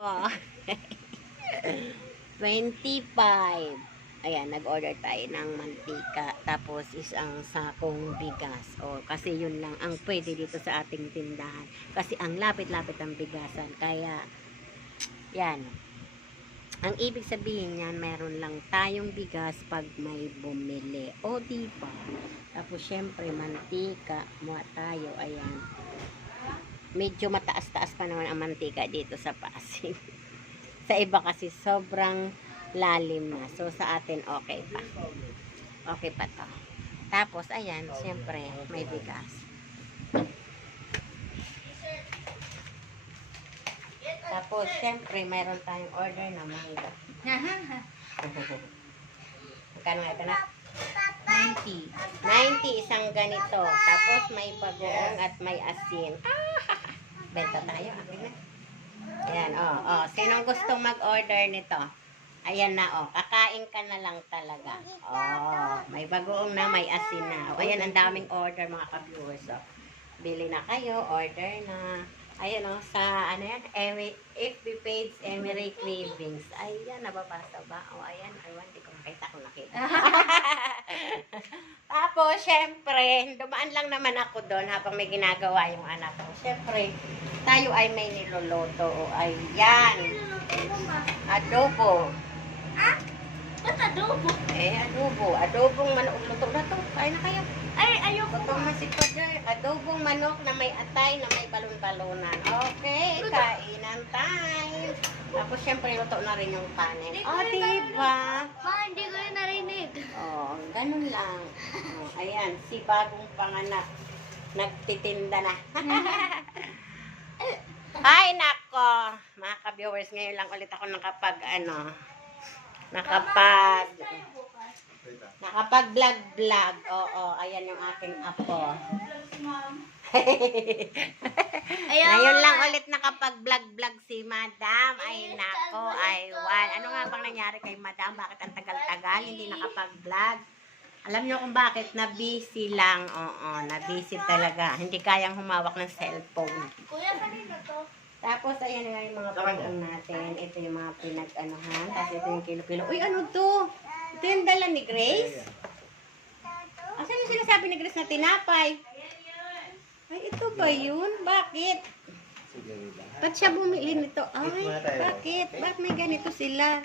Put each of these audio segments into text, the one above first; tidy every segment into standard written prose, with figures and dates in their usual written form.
Oh. 25. Ayan, nag-order tayo ng mantika. Tapos isang sakong bigas. O, kasi yun lang ang pwede dito sa ating tindahan. Kasi ang lapit-lapit ang bigasan. Kaya, yan. Ang ibig sabihin yan, meron lang tayong bigas pag may bumili. O, diba? Tapos, syempre, mantika. Muha tayo. Ayan. Medyo mataas-taas pa naman ang mantika dito sa Pasig. Sa iba kasi sobrang lalim na. So, sa atin, okay pa. Okay pa to. Tapos, ayan, syempre, may bigas. Tapos, syempre, mayroon tayong order na mangga. Magkano nga ito na? 90. 90 isang ganito. Tapos, may bagoong at may asin. Benta tayo. Ayan, oh. Sinong gustong mag-order nito? Ayan na, oh. Kakain ka na lang talaga. Oh, may bagoong na, may asin na. Oh, ayan, ang daming order mga ka-viewers. Oh. Bili na kayo, order na. Ayan, oh, sa, ano yan? FB page, Emery Cravings. Ayan, nababasa ba? Oh, ayan, aywan, di ko makita kung nakita. Tapos, syempre, dumaan lang naman ako doon habang may ginagawa yung anak ko. Syempre, tayo ay may niloloto. O, ayan. Adobo. Ah? Ba't adobo? Adobo. Adobong manok. Luto na to. Kain na kayo. Ay, ayoko Itong masipag dyan. Adobong manok na may atay na may balon-balonan. Okay, kainan time. Tapos, syempre, luto na rin yung panin. O, diba? Ma, hindi ko yung narinig. Oh, ganun lang. Oh, ayan, si bagong panganak. Nagtitinda na. Ay, nako. Mga ka-viewers, ngayon lang ulit ako nakapag-vlog. Oo, ayan yung aking apo. Ngayon lang ulit nakapag-vlog si Madam. Ay, nako. Ano nga bang nangyari kay Madam? Bakit ang tagal-tagal hindi nakapag-vlog? Alam niyo kung bakit? Na-busy lang. Oo, na-busy talaga. Hindi kayang humawak ng cellphone. Kuya, kanina to? Tapos, ayan nga yung mga pagkain natin. Ito yung mga pinag-anuhan. Tapos, ito yung kilo-kilo. Uy, ano to? Ito yung dala ni Grace? Asan yung sinasabi ni Grace na tinapay? Ay, ito ba yun? Bakit? Ba't siya bumili nito? Ay, bakit? Bakit may ganito sila?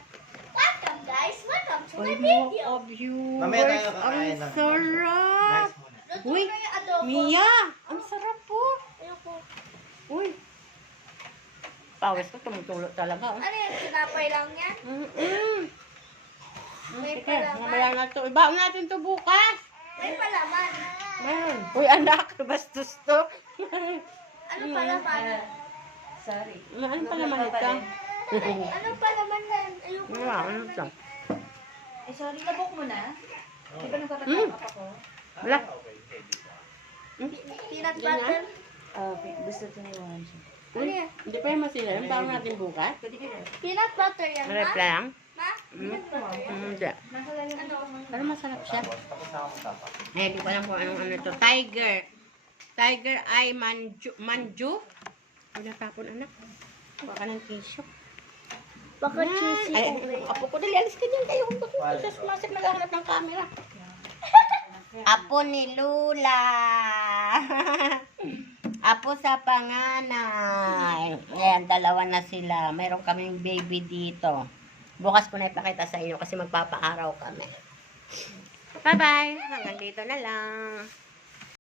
Welcome, guys. Welcome to Ay, my mga video. ka-viewers. Mamaya tayo kakain Ang ng sarap. Luto Uy, na yung adobo. Mia, ang sarap po. Ayoko. Uy. Pawis ko, tumutulo talaga. Oh. Ano yan? Tinapay lang yan? May Sige, palaman. mamaya na to. Ibaon natin to bukas. May palaman. Man. Uy, anak, bastos to. Ano palaman? Sorry. Ano pa naman ito? Ano palaman yan? Ayoko. Ano ito? Eh, sorry, nabok mo na? Di ba nagpapatapap ako? Wala. Peanut butter. Gusto ko na iwanan siya. Ano yan? Hindi pa yung masila. Ang baon natin bukas. Pwede ka na. Peanut butter yan, Marap ma? lang. Ma? Peanut butter. Hindi. Ano? Pero masarap siya. Eh, di ko alam kung anong ano ito. Tiger. Tiger eye manju. Ay, natapon anak. Baka ka ng tissue. Baka cheesy. Ay, apo ko, dali, alis ka dyan kayo. Kasi sumasip naghahanap ng camera. Apo ni Lula. Apo sa panganay. Ayan, dalawa na sila. Mayroon kaming baby dito. Bukas ko na ipakita sa inyo kasi magpapaaraw kami. Bye-bye. Hanggang dito na lang.